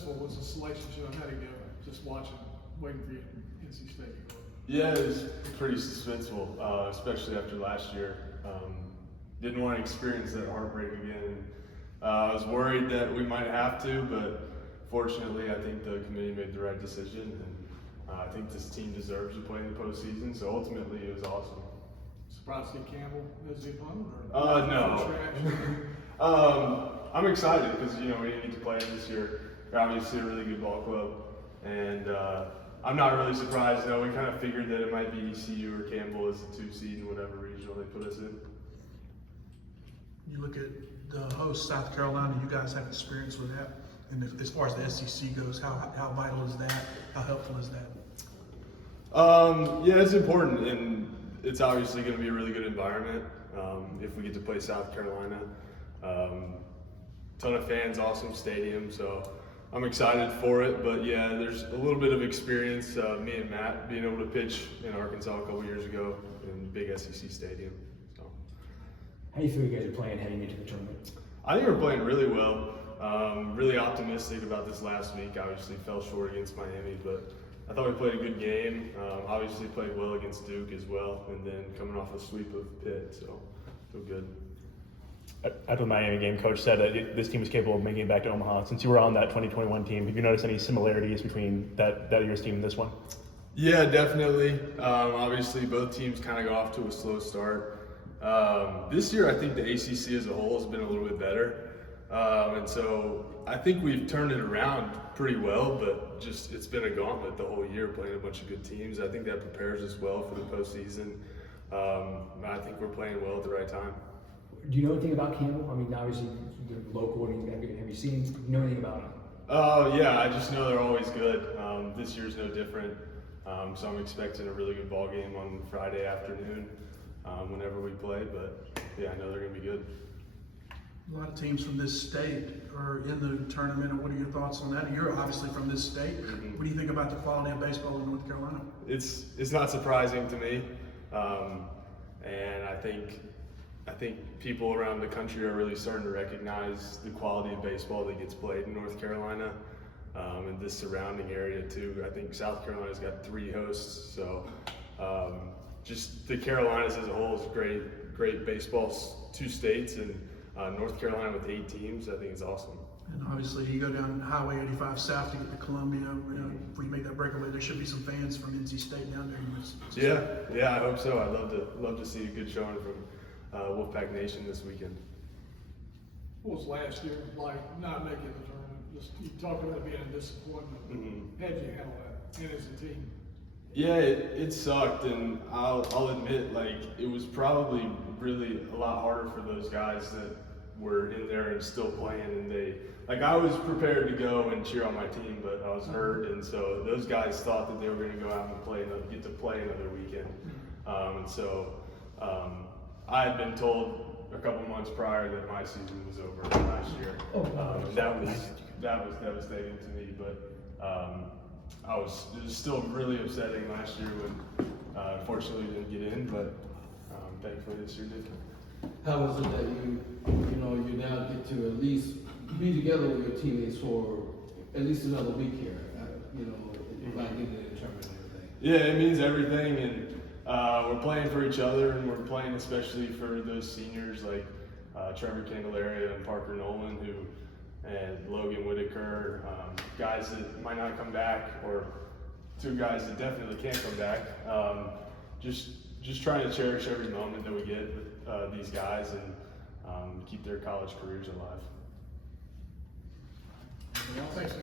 What was the selection show? How'd it go? Just watching, waiting for you at NC State. Yeah, it was pretty suspenseful, especially after last year. Didn't want to experience that heartbreak again. I was worried that we might have to, but fortunately, I think the committee made the right decision, and I think this team deserves to play in the postseason. So ultimately, it was awesome. Surprised to get Campbell as the opponent? No. I'm excited because we need to play this year. They're obviously a really good ball club, and I'm not really surprised. No, we kind of figured that it might be ECU or Campbell as the 2 seed in whatever regional they put us in. You look at the host, South Carolina. You guys have experience with that, and as far as the SEC goes, how vital is that? How helpful is that? Yeah, it's important, and it's obviously going to be a really good environment if we get to play South Carolina. Ton of fans, awesome stadium, so I'm excited for it. But yeah, there's a little bit of experience. Me and Matt being able to pitch in Arkansas a couple years ago in big SEC stadium. So, how do you feel you guys are playing heading into the tournament? I think we're playing really well. Really optimistic about this last week. Obviously fell short against Miami, but I thought we played a good game. Obviously played well against Duke as well, and then coming off a sweep of Pitt, so feel good. After the Miami game, Coach said that this team was capable of making it back to Omaha. Since you were on that 2021 team, have you noticed any similarities between that year's team and this one? Yeah, definitely. Obviously, both teams kind of got off to a slow start. This year, I think the ACC as a whole has been a little bit better. And so I think we've turned it around pretty well, but just it's been a gauntlet the whole year playing a bunch of good teams. I think that prepares us well for the postseason. I think we're playing well at the right time. Do you know anything about Campbell? I mean, obviously, they're local. Have you seen, do you know anything about him? Oh, yeah, I just know they're always good. This year's no different. So I'm expecting a really good ball game on Friday afternoon whenever we play. But yeah, I know they're going to be good. A lot of teams from this state are in the tournament. What are your thoughts on that? You're obviously from this state. Mm-hmm. What do you think about the quality of baseball in North Carolina? It's not surprising to me, and I think people around the country are really starting to recognize the quality of baseball that gets played in North Carolina and this surrounding area too. I think South Carolina's got 3 hosts, so just the Carolinas as a whole is great baseball, 2 states, and North Carolina with 8 teams. I think it's awesome. And obviously, you go down Highway 85 South to get to Columbia. Before you make that breakaway, there should be some fans from NC State down there. Yeah, I hope so. I'd love to see a good showing from Wolfpack Nation this weekend. What was last year like not making the tournament? Just you talk about it being a disappointment. Mm-hmm. How'd you handle that? And as a team? Yeah, it sucked, and I'll admit, like, it was probably really a lot harder for those guys that were in there and still playing, and I was prepared to go and cheer on my team, but I was hurt, and so those guys thought that they were going to go out and get to play another weekend, and so I had been told a couple months prior that my season was over last year. And that was devastating to me, but it was still really upsetting last year when unfortunately we didn't get in, but thankfully this year did. How was it that you now get to at least be together with your teammates for at least another week here? By getting it determined and everything. Yeah, it means everything, and we're playing for each other, and we're playing especially for those seniors like Trevor Candelaria and Parker Nolan, and Logan Whitaker, guys that might not come back, or 2 guys that definitely can't come back. Just trying to cherish every moment that we get with these guys and keep their college careers alive. Thanks.